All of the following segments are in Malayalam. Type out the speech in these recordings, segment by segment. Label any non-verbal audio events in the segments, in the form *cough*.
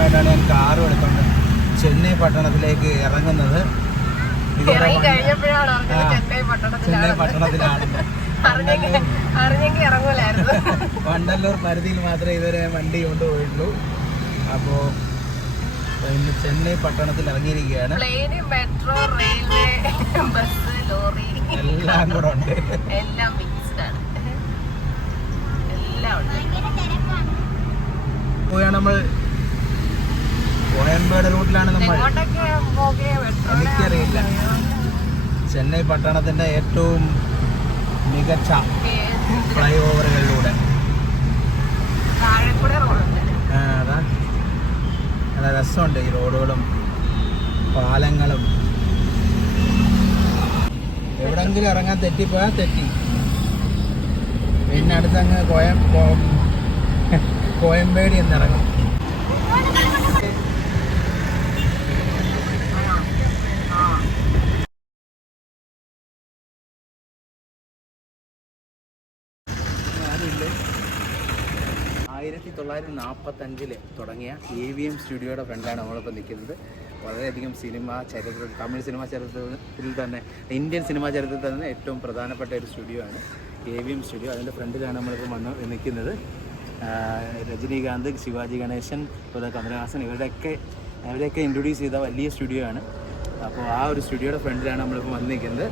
ആദ്യമായിട്ടാണ് ഞാൻ കാറും എടുത്തുകൊണ്ട് ചെന്നൈ പട്ടണത്തിലേക്ക് ഇറങ്ങുന്നത്. ചെന്നൈ പട്ടണത്തിലാണ്. *laughs* വണ്ടല്ലൂർ പരിധിയിൽ മാത്രമേ ഇതുവരെ വണ്ടി കൊണ്ടുപോയിട്ടുള്ളൂ. അപ്പോ ഇന്ന് ചെന്നൈ പട്ടണത്തിൽ ഇറങ്ങിയിരിക്കുകയാണ്. പ്ലെയിന് മെട്രോ റെയിൽവേ ബസ് ലോറി. എല്ലാം കൂടെ ഉണ്ട്. എല്ലാം മിക്സ്ഡ് ആണ്. എല്ലാം ഉണ്ട്. പോയാണ് നമ്മൾ കോയമ്പേട് റൂട്ടിലാണ് നമ്മൾ എനിക്കറിയില്ല ചെന്നൈ പട്ടണത്തിന്റെ ഏറ്റവും മികച്ച ഫ്ലൈ ഓവറുകളിലൂടെ അതാ. നല്ല രസമുണ്ട് ഈ റോഡുകളും പാലങ്ങളും. എവിടെങ്കിലും ഇറങ്ങാൻ തെറ്റിപ്പോയാൽ തെറ്റി. പിന്നെ അടുത്തങ്ങ് കോയം കോയമ്പേടി എന്നിറങ്ങും ആയിരത്തി തൊള്ളായിരത്തി നാൽപ്പത്തഞ്ചിൽ തുടങ്ങിയ എ വി എം സ്റ്റുഡിയോയുടെ ഫ്രണ്ടാണ് നമ്മളിപ്പോൾ നിൽക്കുന്നത്. വളരെയധികം സിനിമ ചരിത്രത്തിൽ തമിഴ് സിനിമാ ചരിത്രത്തിൽ തന്നെ ഇന്ത്യൻ സിനിമാ ചരിത്രത്തിൽ തന്നെ ഏറ്റവും പ്രധാനപ്പെട്ട ഒരു സ്റ്റുഡിയോ ആണ് എ വി എം സ്റ്റുഡിയോ അതിന്റെ ഫ്രണ്ടിലാണ് നമ്മളിപ്പോൾ വന്ന് നിൽക്കുന്നത്. രജനീകാന്ത് ശിവാജി ഗണേശൻ അതുപോലെ കമലഹാസൻ ഇവരുടെയൊക്കെ അവരെയൊക്കെ ഇൻട്രൊഡ്യൂസ് ചെയ്ത വലിയ സ്റ്റുഡിയോ ആണ്. അപ്പോൾ ആ ഒരു സ്റ്റുഡിയോയുടെ ഫ്രണ്ടിലാണ് നമ്മളിപ്പോൾ വന്നിരിക്കുന്നത്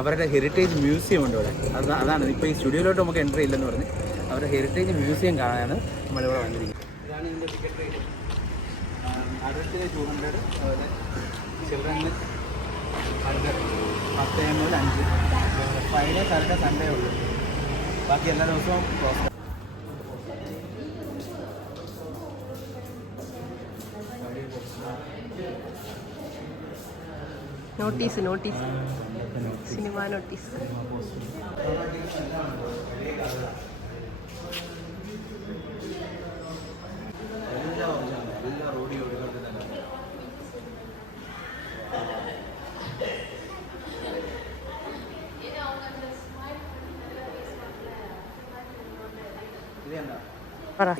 അവരുടെ ഹെറിറ്റേജ് മ്യൂസിയം ഉണ്ട് ഇവിടെ. അത് അതാണ്. ഇപ്പോൾ ഈ സ്റ്റുഡിയോയിലോട്ട് നമുക്ക് എൻട്രി ഇല്ലെന്ന് പറഞ്ഞ് അവരുടെ ഹെറിറ്റേജ് മ്യൂസിയം കാണാനാണ് നമ്മളിവിടെ വന്നിരിക്കുന്നത്. ഇതാണ് ഇതിന്റെ ടിക്കറ്റ് റേറ്റ് അഡൽട്ടിന് ടു ഹൺഡ്രഡ് അതുപോലെ ചിൽഡ്രന് ഹൺഡ്രഡ് പത്ത് മുതൽ അഞ്ച്. ഫ്രൈഡേ സാറ്റർഡേ സൺഡേ ഉള്ളൂ. ബാക്കി എല്ലാ ദിവസവും close notice notice cinema notice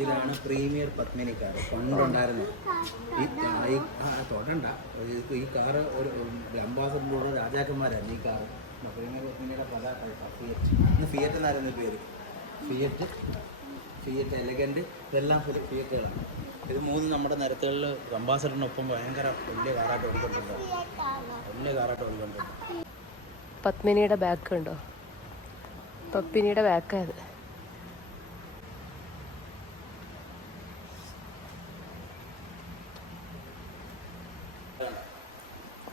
ഇതാണ് പ്രീമിയർ പത്മിനി കാർ പണ്ടുണ്ടായിരുന്നു. ഈ തൊടണ്ട. ഈ കാറ് ഒരു അംബാസഡറിലുള്ള രാജാക്കന്മാരായിരുന്നു ഈ കാറ്. പ്രീമിയർ പത്മിനിയുടെ പതാക ഫിയറ്റ്. ഇന്ന് ഫിയറ്റ് എന്നായിരുന്നു പേര്. ഫിയറ്റ് ഫിയറ്റ് എലഗന്റ് ഇതെല്ലാം ഫിയറ്റുകളാണ്. ഇത് മൂന്ന് നമ്മുടെ നിരത്തുകളിൽ അംബാസഡറിനൊപ്പം ഭയങ്കര വലിയ കാറായിട്ട് ഓടിക്കൊണ്ടിട്ടുണ്ട്. വലിയ കാറായിട്ട് ഓടിക്കൊണ്ടിട്ടുണ്ട്. പത്മിനിയുടെ ബാക്ക് ഉണ്ടോ? പത്മിനിയുടെ ബാക്ക്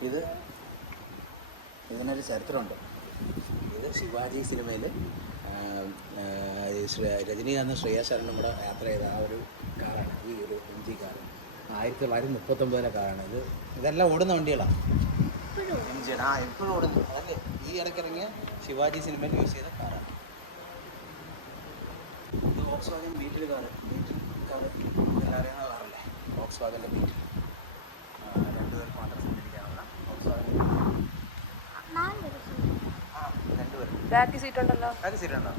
ഇത് ഇതിനൊരു ചരിത്രമുണ്ട്. ഇത് ശിവാജി സിനിമയിൽ രജനീകാന്ത് ശ്രേയ ശരണും കൂടെ യാത്ര ചെയ്ത ആ ഒരു കാറാണ്. ഈ ഒരു എം ജി കാർ ആയിരത്തി തൊള്ളായിരത്തി മുപ്പത്തൊമ്പതിലെ കാറാണ് ഇത്. ഇതെല്ലാം ഓടുന്ന വണ്ടികളാണ്. എം ജിയുടെ ആ എപ്പോഴും ഓടുന്നു അതല്ലേ? ഈ ഇടയ്ക്ക് ഇറങ്ങിയ ശിവാജി സിനിമയിൽ യൂസ് ചെയ്ത കാറാണ്. ഇത് Volkswagen beetle car. Beetle car എല്ലാവരും കാറല്ലേ? ബോക്സ് വാഗന്റെ ബീറ്റിൽ രണ്ടുപേർക്ക് മാത്രം വാഗൻ ആ രണ്ടുപേർക്ക് ബാക്ക് സീറ്റ് ഉണ്ടല്ലോ അത് ശരിയാണോ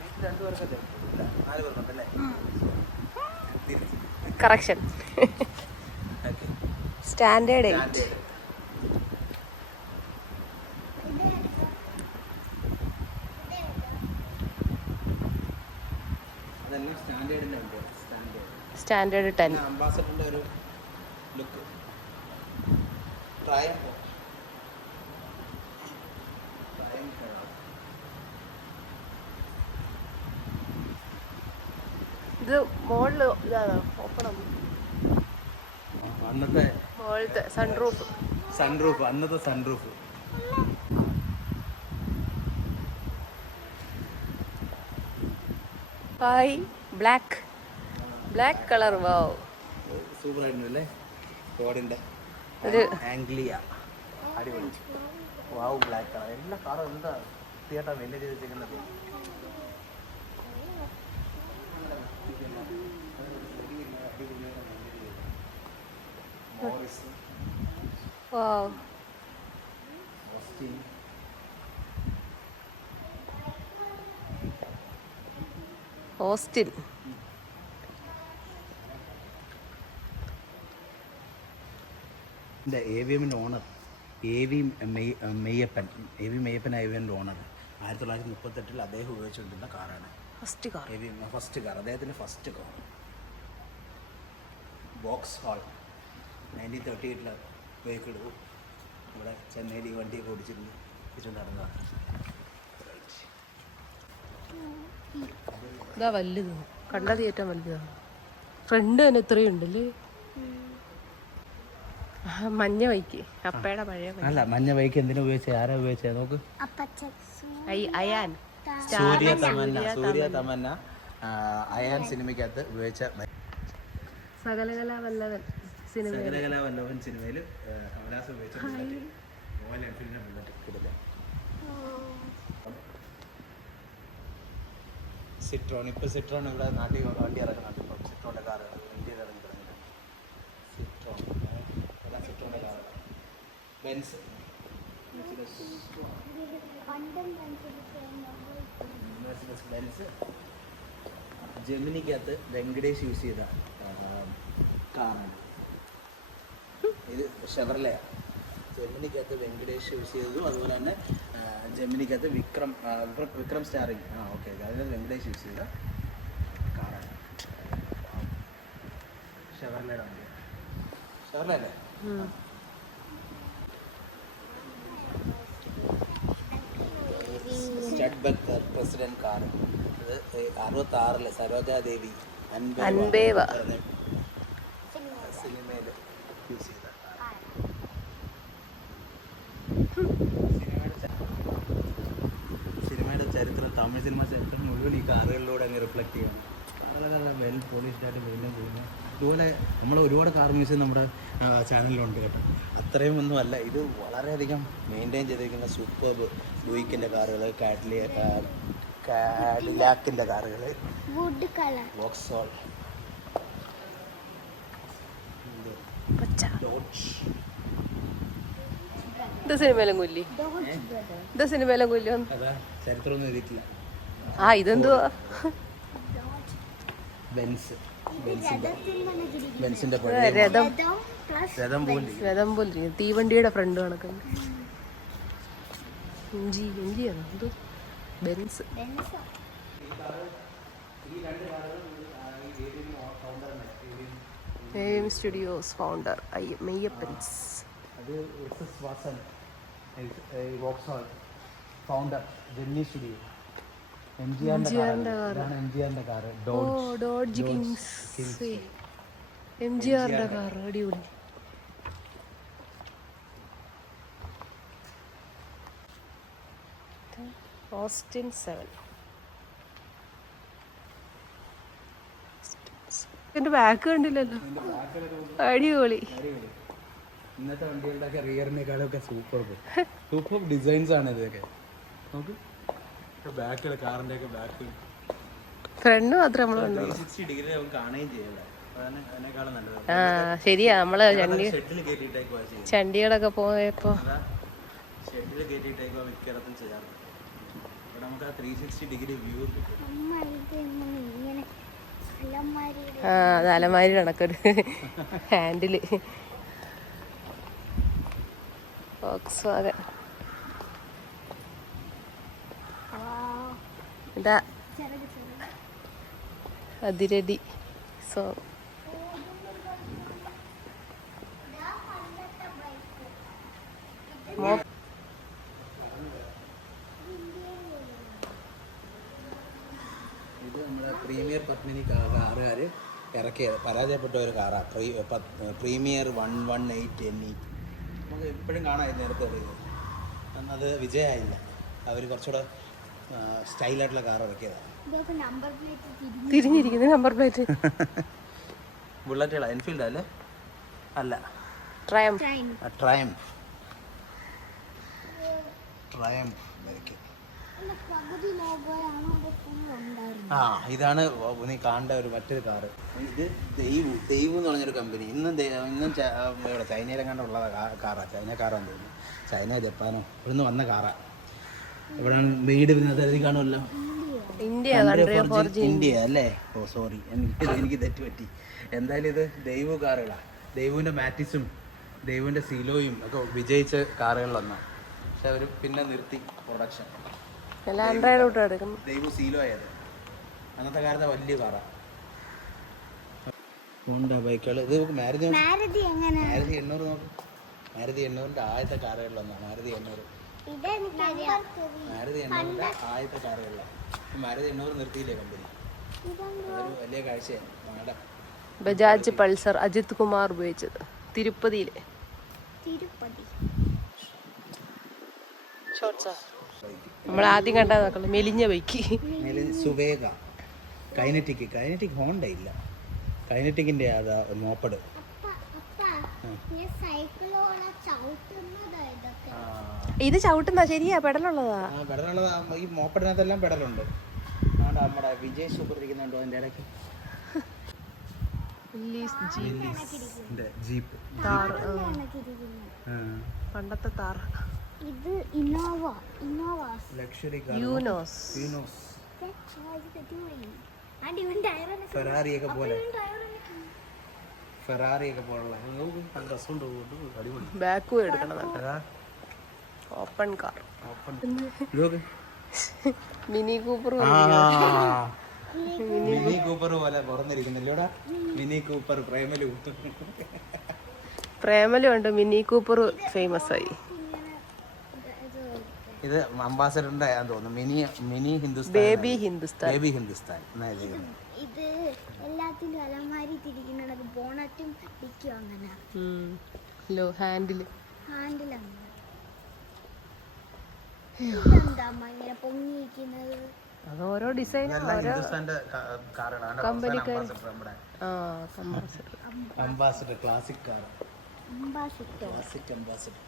വീട്ടിൽ രണ്ടുപേർക്കല്ലേ ഇല്ല നാല് പേർക്കുണ്ടല്ലേ കറക്ഷൻ സ്റ്റാൻഡേർഡ് എയ്റ്റ് ഉണ്ട് സ്റ്റാൻഡേർഡ് ടെൻ അംബാസഡറിന്റെ ഒരു ലുക്ക് ട്രയം ഇത് മോളിൽ ഇതാണോ ഓപ്പണം അന്നത്തെ മോളത്തെ സൺറൂഫ് സൺറൂഫ് അന്നത്തെ sunroof hi black black colour wow super ആയിരുന്നു അല്ലേ? ഫോർഡിന്റെ ഒരു ആംഗ്ലിയ. അടിപൊളി. Wow black colour. എല്ലാ കാറും എന്താ? തിയേറ്റർ വലിയ ചെയ്ത് ഓസ്റ്റിൻ ഓസ്റ്റിൻ എന്റെ എ വി എമ്മിന്റെ owner A V May Meiyappan A V Meiyappan I എമ്മിന്റെ ഓണർ ആയിരത്തി തൊള്ളായിരത്തി മുപ്പത്തെട്ടിൽ അദ്ദേഹം ഉപയോഗിച്ചുകൊണ്ടിരുന്ന കാറാണ്. First car A V first car അദ്ദേഹത്തിന്റെ first car Vauxhall nineteen thirty എയ്റ്റിലെ vehicle ഇവിടെ ചെന്നൈയിൽ ഈ വണ്ടിയൊക്കെ ഓടിച്ചിരുന്നു. തിരിച്ചു നടന്നതാണ് ഇതാ വലുത്. കണ്ടത് ഏറ്റവും വലുതാണ് ഫ്രണ്ട് തന്നെ ഇത്രയും ഉണ്ടല്ലേ? മഞ്ഞ വൈക്ക്. അപ്പയുടെ പഴയ. അല്ല മഞ്ഞ വൈക്ക് എന്തിനാ ഉപയോഗിച്ചത് ആരാ ഉപയോഗിച്ചത് നോക്ക്. അയാൻ. സൂര്യ തമന്ന സൂര്യ തമന്ന. അയാൻ സിനിമയ്ക്കകത്ത് ഉപയോഗിച്ച സകലകലാവല്ലവൻ സകലകല വല്ലവൻ സിനിമ സകലകല വല്ലഭൻ സിനിമയിൽ കമലാസ് ഉപയോഗിച്ച മോഹൻ റോയൽ എൻഫീൽഡിന്റെ ബുള്ളറ്റ് കിടില്ല സിട്രോൺ ഇപ്പൊ സിട്രോൺ ഇവിടെ നാട്ടിൽ വണ്ടി ഇറക്കുന്നുണ്ട് ഇപ്പോൾ സിട്രോണിന്റെ കാറുകൾ ഇന്ത്യയിൽ ഇറങ്ങി തുടങ്ങിയിട്ടുണ്ട് സിട്രോൺ എല്ലാം സിട്രോണിന്റെ കാറുകൾ ബെൻസ് മെർസിഡസ് ബെൻസ് ജെമിനിക്കകത്ത് വെങ്കടേഷ് യൂസ് ചെയ്ത കാറാണ്. ഇത് ഷെവർലെയാണ് ജെമിനിക്കകത്ത് വെങ്കടേഷ് യൂസ് ചെയ്തതും അതുപോലെ തന്നെ ജമിനിക്കകത്ത് വിക്രം വിക്രം- വിക്രം സ്റ്റാറിങ്. ആ ഓക്കെ അതിനകത്ത് വെങ്കടേഷ് യൂസ് ചെയ്ത കാറാണ്. ഷെവർലയുടെ വണ്ടി. ഷെവർല അല്ലേ? ബക്കർ പ്രസിഡന്റ് കാർ ഇത് അറുപത്തി ആറിൽ സരോജാദേവി അൻപേവ. സിനിമയിൽ യൂസ് ചെയ്ത സിനിമയുടെ ചരിത്രം തമിഴ് സിനിമ ചരിത്രം മുഴുവൻ ഈ കാറുകളിലൂടെ അങ്ങ് റിഫ്ലക്ട് ചെയ്യണം. വളരെ വെൽ പോളിഷ്ഡായിട്ട് വീണ്ടും വീണ്ടും ഇതുപോലെ നമ്മൾ ഒരുപാട് കാർ മ്യൂസിയം നമ്മുടെ ചാനലിലുണ്ട് കേട്ടോ. അത്രയും ഒന്നും അല്ല. ഇത് വളരെയധികം മെയിന്റെയിൻ ചെയ്തിരിക്കുന്ന സൂപ്പർബ് ബുയിക്കിന്റെ കാറുകൾ കാഡ്ലി കാഡിലാക്കിന്റെ കാറുകൾ വോക്സോൾ സിനിമയിലും കൊല്ലി. ഇത് സിനിമയിലും കൊല്ലി അതാ ചരിത്രമൊന്നും എഴുതിയിട്ടില്ല. ആ ഇതെന്തുവാ? ബെൻസ് രഥം. തീവണ്ടിയുടെ ഫ്രണ്ട് കണക്കുണ്ട് ജി എംജിയാണോ എന്തോ ബെൻസ്. എം സ്റ്റുഡിയോസ് ഫൗണ്ടർ ഐ മെയ്യപ്പൻസ്. ഫൗണ്ടർ ജെന്നി സ്റ്റുഡിയോ. എം ജി ആറിന്റെ കാറാണ് എം ജി ആറിന്റെ കാറ്. ഓ Dodge Dodge kings. M G ആറിന്റെ കാർ അടിപൊളി. Austin seven. എന്റെ ബാക്ക് കണ്ടില്ലല്ലോ. അടിപൊളി. ഇന്നത്തെ വണ്ടികളുടെ റിയറിനേക്കാളൊക്കെ സൂപ്പർ സൂപ്പർ ഡിസൈൻസ് ആണ് ഇതൊക്കെ. നോക്ക്. ഒക്കെ ബാക്ക് ഫ്രണ്ട് മാത്രമേ നമ്മൾ സിക്സ്റ്റി ഡിഗ്രി നമുക്ക് കാണുകയും ചെയ്യല്ലേ അതാണ് അതിനേക്കാളും ആ ശരിയാ. നമ്മൾ ചണ്ടി ചണ്ടികളൊക്കെ പോയപ്പോ ആ അത് അലമാരി കണക്കൊരു ഹാൻഡിൽ ബോക്സ് വാഗൻ ഇതാ. അതിരടി. സോ. ഇത് നമ്മുടെ പ്രീമിയർ പത്മിനി കാറുകാർ ഇറക്കിയ പരാജയപ്പെട്ട ഒരു കാറാ. Pre premier one one eight N E. നമുക്ക് എപ്പോഴും കാണാം നേരത്തെ അത് വിജയമായില്ല. അവർ കുറച്ചുകൂടെ സ്റ്റൈലായിട്ടുള്ള കാർ ഇറക്കിയതാണ്. ഇതൊക്കെ നമ്പർ പ്ലേറ്റ് തിരിഞ്ഞിരിക്കുന്നു നമ്പർ പ്ലേറ്റ് ബുള്ളറ്റുകളാ എൻഫീൽഡ് അല്ലേ? അല്ല. ട്രയം ഫുൾ ഉണ്ടായിരുന്നത് ആ ഇതാണ് നീ കാണേണ്ട ഒരു മറ്റൊരു കാറ്. ഇത് ദൈവു ദൈവം എന്ന് പറഞ്ഞൊരു കമ്പനി ഇന്നും ഇന്നും ഇവിടെ ചൈനയിലെങ്ങാണ്ട് ഉള്ള കാറാണ് ചൈന കാറാന്ന് തോന്നുന്നു. ചൈന ജപ്പാനോ? ഇവിടുന്ന് വന്ന കാറാണ് ഇവിടെയാണ് മെയ്ഡ് വരുന്നത് അതിൽ കാണുമല്ലോ? ഇന്ത്യ അല്ലേ? ഓ സോറി എനിക്ക് എനിക്ക് തെറ്റ് പറ്റി. എന്തായാലും ഇത് ദൈവ കാറുകളാണ് ദൈവുവിന്റെ മാറ്റിസും ദൈവന്റെ സീലോയും ഒക്കെ വിജയിച്ച കാറുകളിലൊന്നാണ് പക്ഷെ അവർ പിന്നെ നിർത്തി പ്രൊഡക്ഷൻ എല്ലാം ആൻഡ്രോയിഡ് തൊട്ട് ദൈവ സീലോ ആയത്. അന്നത്തെ കാലത്തെ വലിയ കാറാണ് ഹോണ്ട ബൈക്കുകൾ ഇത് മാരുതി മാരുതി എണ്ണൂറ് നോക്കും. മാരുതി എണ്ണൂറിന്റെ ആദ്യത്തെ കാറുകളിലൊന്നാണ് മാരുതി എണ്ണൂറ്. മാരുതി എണ്ണൂറിന്റെ ആദ്യത്തെ കാറുകളിലാണ് മാരുതി എണ്ണൂറ് നിർത്തിയില്ലേ കമ്പനി? അതൊരു വലിയ കാഴ്ചയാണ്. ഞങ്ങളുടെ ബജാജ് പൾസർ അജിത് കുമാർ ഉപയോഗിച്ചത്. തിരുപ്പതിയിലെ. തിരുപ്പതി. നമ്മൾ ആദ്യം കണ്ടാ നോക്കല്ലോ മെലിഞ്ഞ ബൈക്ക്. മേലെ സുവേഗ. കൈനറ്റിക്. കൈനറ്റിക് ഹോണ്ട ഇല്ല. കൈനറ്റിക്കിന്റെ അതാ സൈക്കിളോടെ ചവിട്ടുന്നതാ ഇതൊക്കെ. ഇത് ചവിട്ടുന്ന ശരിയാ പെടലുള്ളതാ ആ പെടലുള്ളത് ഈ മോപ്പഡിനകത്തെല്ലാം പെടലുണ്ട് നമ്മുടെ വിജയ് സൂപ്പർ ഇരിക്കുന്നുണ്ടോ അതിന്റെ ഇടയ്ക്ക് ജീപ്പ് പണ്ടത്തെ താർ ഇത് Innova Innova luxury Eunos Eunos ഫെറാറിയൊക്കെ പോലെ ഫെറാറിയൊക്കെ പോലുള്ള അടിപൊളി ബാക്കും എടുക്കണം open car. Mini Cooper Mini Cooper പോലെ പുറന്നിരിക്കുന്നില്ലോടാ മിനി കൂപ്പർ പ്രേമലു. പ്രേമലു ഉണ്ട്. മിനി കൂപ്പർ ഫേമസ് ആയി. ഇത് അംബാസഡറിന്റെ തോന്നുന്നു. Mini mini Hindustan baby Hindustan. Baby Hindustan. ഇത് എല്ലാത്തിലും അലമാരി തിരിക്കുന്നത് ബോണറ്റും ഡിക്കും അങ്ങനെ. ലോ ഹാൻഡിൽ ഹാൻഡിൽ അത് ഓരോ ഡിസൈൻ കാറാണ് കമ്പനിക്കാർ. Ambassador classic car classic Ambassador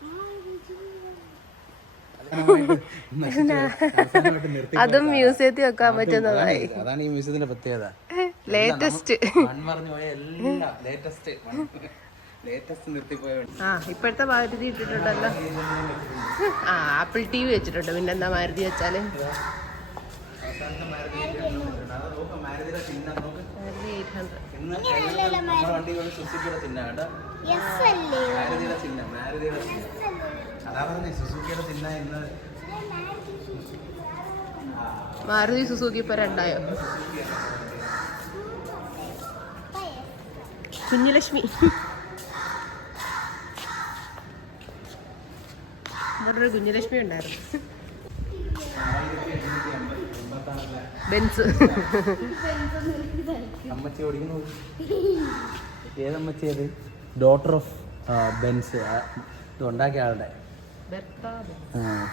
അതും മ്യൂസിയത്തിൽ വെക്കാൻ പറ്റുന്നതായി. അതാണ് ഈ മ്യൂസിയത്തിന്റെ പ്രത്യേകത. *laughs* ലേറ്റസ്റ്റ് മൺമറഞ്ഞു പോയ എല്ലാ ലേറ്റസ്റ്റ് ആ ഇപ്പോഴത്തെ മാരുതി ഇട്ടിട്ടുണ്ടല്ലോ. ആ ആപ്പിൾ ടി വി വെച്ചിട്ടുണ്ട്. പിന്നെ എന്താ മാരുതി വെച്ചാൽ? മാരുതി സുസുക്കി ഇപ്പൊ നോക്ക് മാരുതിയുടെ ചിഹ്നം നോക്ക് മാരുതി എയ്റ്റ് ഹൺഡ്രഡ് ഇന്ന് കേരളത്തിൽ നമ്മുടെ വണ്ടികൾ സുസുക്കിയുടെ ചിഹ്നം കേട്ടോ യെസ് അല്ലേ മാരുതിയുടെ ചിഹ്നം മാരുതിയുടെ ചിഹ്നം അതാ പറഞ്ഞേ സുസുക്കിയുടെ ചിഹ്നം ഇന്ന് മാരുതി സുസുക്കി ഇപ്പൊ രണ്ടായോ കുഞ്ഞുലക്ഷ്മി ഇവിടെ ഒരു കുഞ്ഞുലക്ഷ്മി ഉണ്ടായിരുന്നു. ബെൻസ്. അമ്മച്ചി ഓടിക്കുന്നു. ഏതമ്മച്ചി അത്? Daughter of Benz. ഇത് ഉണ്ടാക്കിയ ആളുടെ. ആ.